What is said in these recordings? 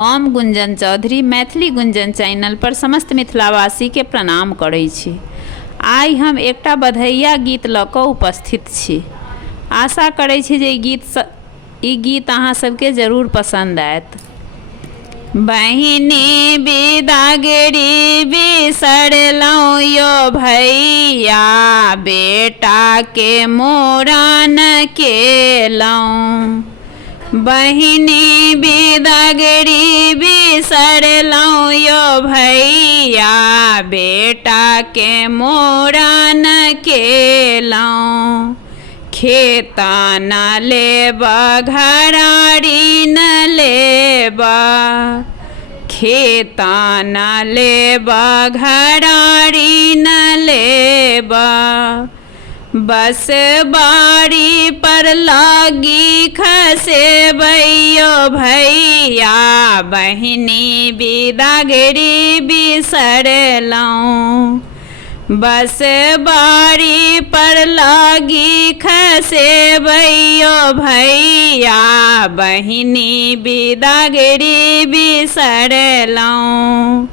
हम गुंजन चौधरी मैथिली गुंजन चैनल पर समस्त मिथिलावासी के प्रणाम करै छी। आइ हम एकटा बधैया गीत लऽ कऽ उपस्थित छी। आशा करै छी जे ई गीत अहाँ सबके जरूर पसंद आयत। बहिनी बिदागरी बिसरलहुँ यो भैया, बेटा के मोरान केलहुँ। बहिनी बिदागरी बिसरलहुँ यो भैया, बेटा के मोरान केलहुँ। खेत न लेबा घराड़ी न लेबा, खेत न लेबा घराड़ी न लेबा, बस बाड़ी पर लागी खसेबैयो भैया, बहिनी बिदागरी बिसरलहुँ। बस बाड़ी पर लागी खसेबैयो भैया, बहिनी बिदागरी बिसरलहुँ।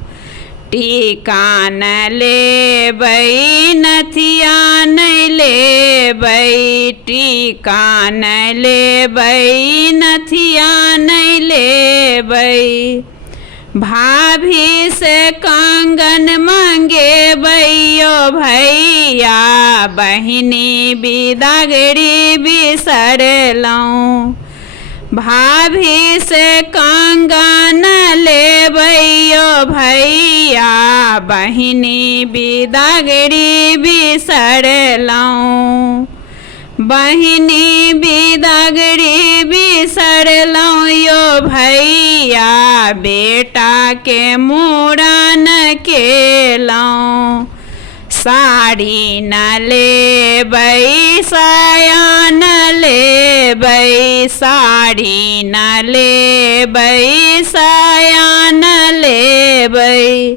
टीका न लेबै नथिया नहि लेबै, टीका न लेबै नथिया नहि लेबै, भाभी से कंगन मंगेबै यो भैया, बहिनी बिदागरी बिसरलहुँ। भाभी से कंगन लेबै यो भैया, बहिनी बिदागरी बिसरलहुँ। बहिनी बिदागरी बिसरलहुँ यो भैया, बेटा के मोरान केलहुँ। साड़ी न लेबै साया न लेबै, साड़ी न लेबै साया न लेबै,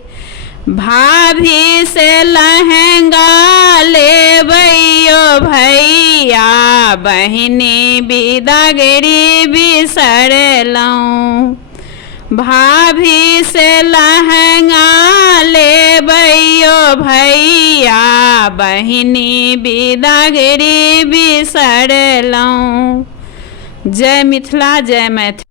भाभी से लहंगा लेबै यो भैया, बहिनी बिदागरी बिसरलहुँ। भाभी से लहंगा लेबै यो भैया, बहिनी बिदागरी बिसरलहुँ। जय मिथिला जय मैथिली।